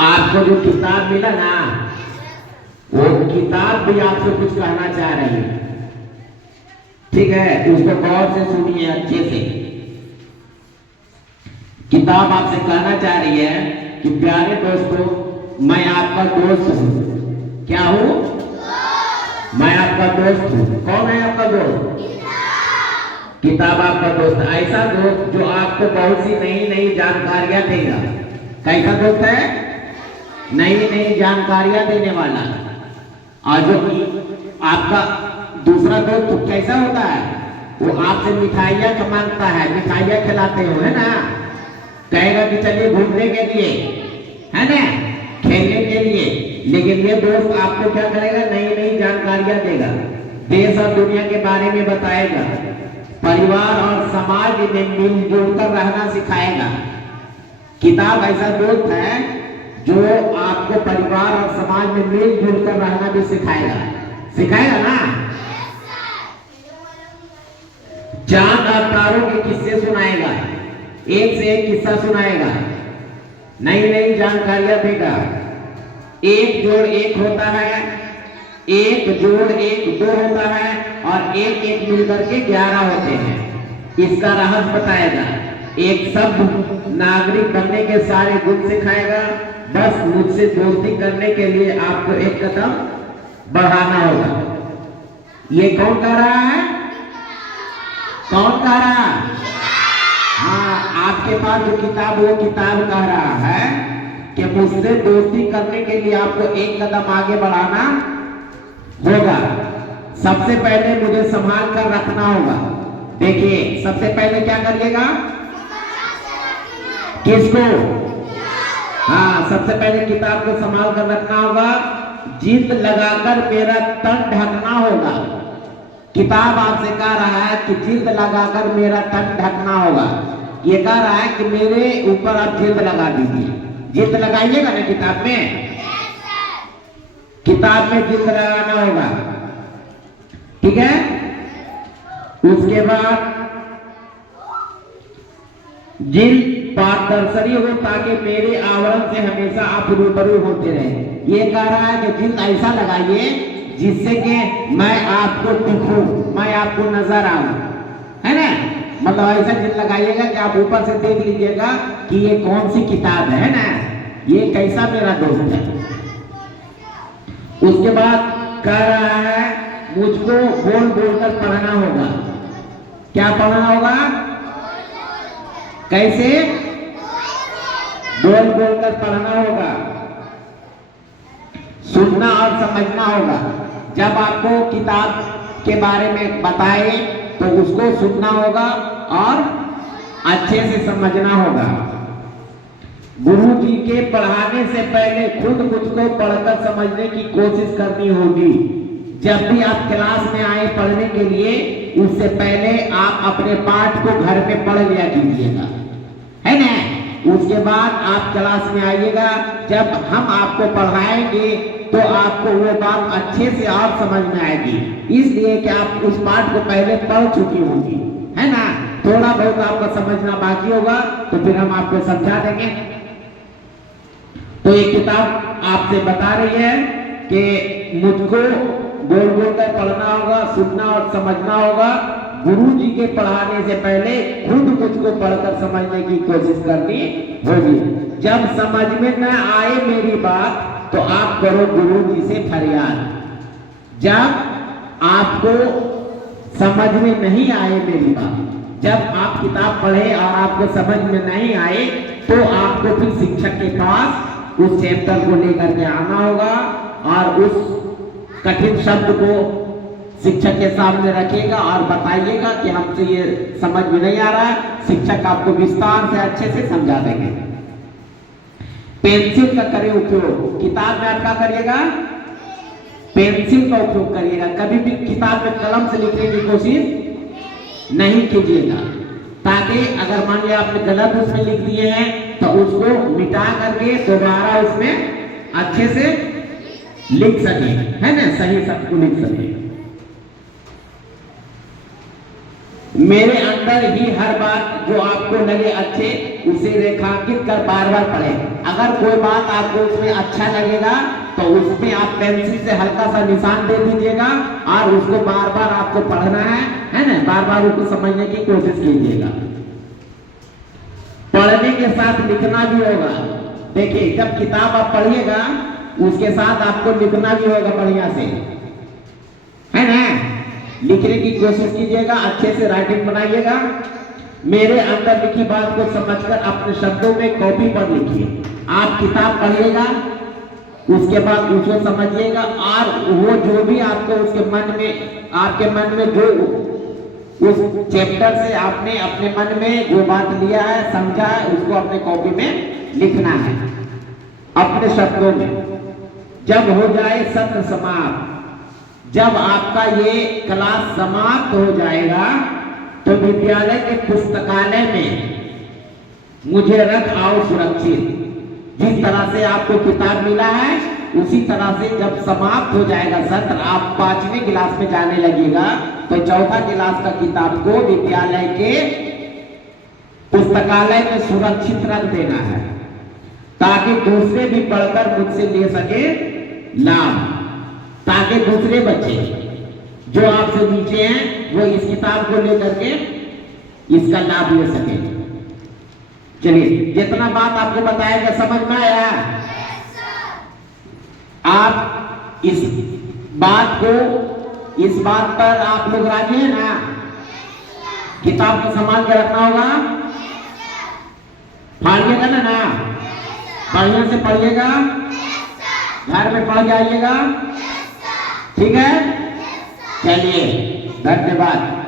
आपको जो किताब मिला ना, वो किताब भी आपसे कुछ कहना चाह रही है। ठीक है, उसको गौर से सुनिए अच्छे से। किताब आपसे कहना चाह रही है कि प्यारे दोस्तों, मैं आपका दोस्त हूं। क्या हूं? मैं आपका दोस्त हूं। कौन है आपका दोस्त? किताब आपका दोस्त। ऐसा दोस्त जो आपको बहुत सी नई नई जानकारियां देगा। कैसा दोस्त है? नई नई जानकारियां देने वाला। और जो आपका दूसरा दोस्त कैसा होता है? वो आपसे मिठाइयां मांगता है, मिठाइयां खिलाते हो, है ना? कहेगा कि चलिए घूमने के लिए, है ना, खेलने के लिए। लेकिन ये दोस्त आपको क्या करेगा? नई नई जानकारियां देगा, देश और दुनिया के बारे में बताएगा, परिवार और समाज में मिलजुल कर रहना सिखाएगा। किताब ऐसा दोस्त है जो आपको परिवार और समाज में मिलजुल कर रहना भी सिखाएगा। सिखाएगा ना? चांद और तारों के किस्से सुनाएगा, एक से एक किस्सा सुनाएगा, नई नई जानकारियां देगा। एक जोड़ एक होता है, एक जोड़ एक दो होता है, और एक एक मिलकर के 11 होते हैं। इसका रहस्य बताएगा। एक सब नागरिक बनने के सारे गुण सिखाएगा। बस मुझसे दोस्ती करने के लिए आपको एक कदम बढ़ाना होगा। ये कौन कह रहा है? कौन कह रहा है? हाँ, आपके पास जो किताब, वो किताब कह रहा है कि मुझसे दोस्ती करने के लिए आपको एक कदम आगे बढ़ाना होगा। सबसे पहले मुझे संभाल कर रखना होगा। देखिए, सबसे पहले क्या करिएगा? किसको? हाँ, सबसे पहले किताब को संभाल कर रखना होगा। जिद लगाकर मेरा तन ढकना होगा। किताब आपसे कह रहा है कि जिद लगाकर मेरा तन ढकना होगा। ये कह रहा है कि मेरे ऊपर आप जिद लगा दीजिए। जिद लगाइएगा ना किताब में? किताब में जिद लगाना होगा। ठीक है? उसके बाद जिद पारदर्शी हो ताकि मेरे आवरण से हमेशा आप रूबरू होते रहे। ये कह रहा है कि जिद ऐसा लगाइए जिससे कि मैं आपको दिखूं, मैं आपको नजर आऊं, है ना? मतलब ऐसा जिद लगाइएगा कि आप ऊपर से देख लीजिएगा कि ये कौन सी किताब है ना, ये कैसा मेरा दोस्त है। उसके बाद कह रहा है मुझको बोल बोलकर पढ़ना होगा। क्या पढ़ना होगा? कैसे? बोल बोलकर पढ़ना होगा। सुनना और समझना होगा। जब आपको किताब के बारे में बताए तो उसको सुनना होगा और अच्छे से समझना होगा। गुरु जी के पढ़ाने से पहले खुद मुझको पढ़कर समझने की कोशिश करनी होगी। जब भी आप क्लास में आए पढ़ने के लिए, उससे पहले आप अपने पाठ को घर में पढ़ लिया कीजिएगा, है ना? उसके बाद आप क्लास में आइएगा। जब हम आपको पढ़ाएंगे तो आपको वो बात अच्छे से और समझ में आएगी, इसलिए कि आप उस पाठ को पहले पढ़ चुकी होंगी, है ना? थोड़ा बहुत आपको समझना बाकी होगा तो फिर हम आपको समझा देंगे। तो ये किताब आपसे बता रही है कि मुझको बोल बोल कर पढ़ना होगा, सुनना और समझना होगा। गुरु जी के पढ़ाने से पहले खुद मुझको पढ़कर समझने की कोशिश करनी होगी। जब समझ में न आए मेरी बात तो आप करो गुरु जी से फरियाद। जब आपको समझ में नहीं आए मेरी बात, जब आप किताब पढ़े और आपको समझ में नहीं आए तो आपको फिर शिक्षक के पास उस चैप्टर को लेकर के आना होगा और उस कठिन शब्द को शिक्षक के सामने रखेगा और बताइएगा कि हमसे ये समझ में नहीं आ रहा है। शिक्षक आपको विस्तार से अच्छे से समझा देंगे। पेंसिल का करें उपयोग। किताब में आप क्या करिएगा? पेंसिल का उपयोग करिएगा। कभी भी किताब में कलम से लिखने की कोशिश नहीं कीजिएगा, ताकि अगर मान लिया आपने गलत उसमें लिख दिए हैं तो उसको मिटा करके दोबारा उसमें अच्छे से लिख सके, है ना? सही सबको लिख सके। मेरे अंदर ही हर बात जो आपको लगे अच्छे उसे रेखांकित कर बार बार पढ़ें। अगर कोई बात आपको उसमें अच्छा लगेगा तो उसमें आप पेंसिल से हल्का सा निशान दे दीजिएगा और उसको बार बार आपको पढ़ना है ना, बार बार उसको समझने की कोशिश कीजिएगा। पढ़ने के साथ लिखना भी होगा। देखिए, जब किताब आप पढ़िएगा उसके साथ आपको लिखना भी होगा बढ़िया से, है ना। लिखने की कोशिश कीजिएगा, अच्छे से राइटिंग बनाइएगा। मेरे अंदर लिखी बात को समझकर अपने शब्दों में कॉपी पर लिखिए। आप किताब पढ़िएगा, उसके बाद उसको समझिएगा और वो जो भी आपको उसके मन में, आपके मन में जो उस चैप्टर से आपने अपने मन में जो बात लिया है, समझा है, उसको अपने कॉपी में लिखना है अपने शब्दों में। जब हो जाए सत्र समाप्त, जब आपका ये क्लास समाप्त हो जाएगा तो विद्यालय के पुस्तकालय में मुझे रख आओ सुरक्षित। जिस तरह से आपको किताब मिला है उसी तरह से जब समाप्त हो जाएगा सत्र, आप 5वें क्लास में जाने लगेगा तो 4था क्लास का किताब को विद्यालय के पुस्तकालय में सुरक्षित रख देना है ताकि दूसरे भी पढ़कर मुझसे ले सके लाभ, ताकि दूसरे बच्चे जो आपसे नीचे हैं वो इस किताब को लेकर के इसका लाभ ले सके। चलिए, जितना बात आपको बताया गया समझ में आया? आप इस बात पर आप लोग राजी हैं ना? किताब को संभाल के रखना होगा, फाड़िएगा ना? बढ़िया से पढ़िएगा, घर में पढ़ जाइएगा, ठीक है? चलिए, धन्यवाद।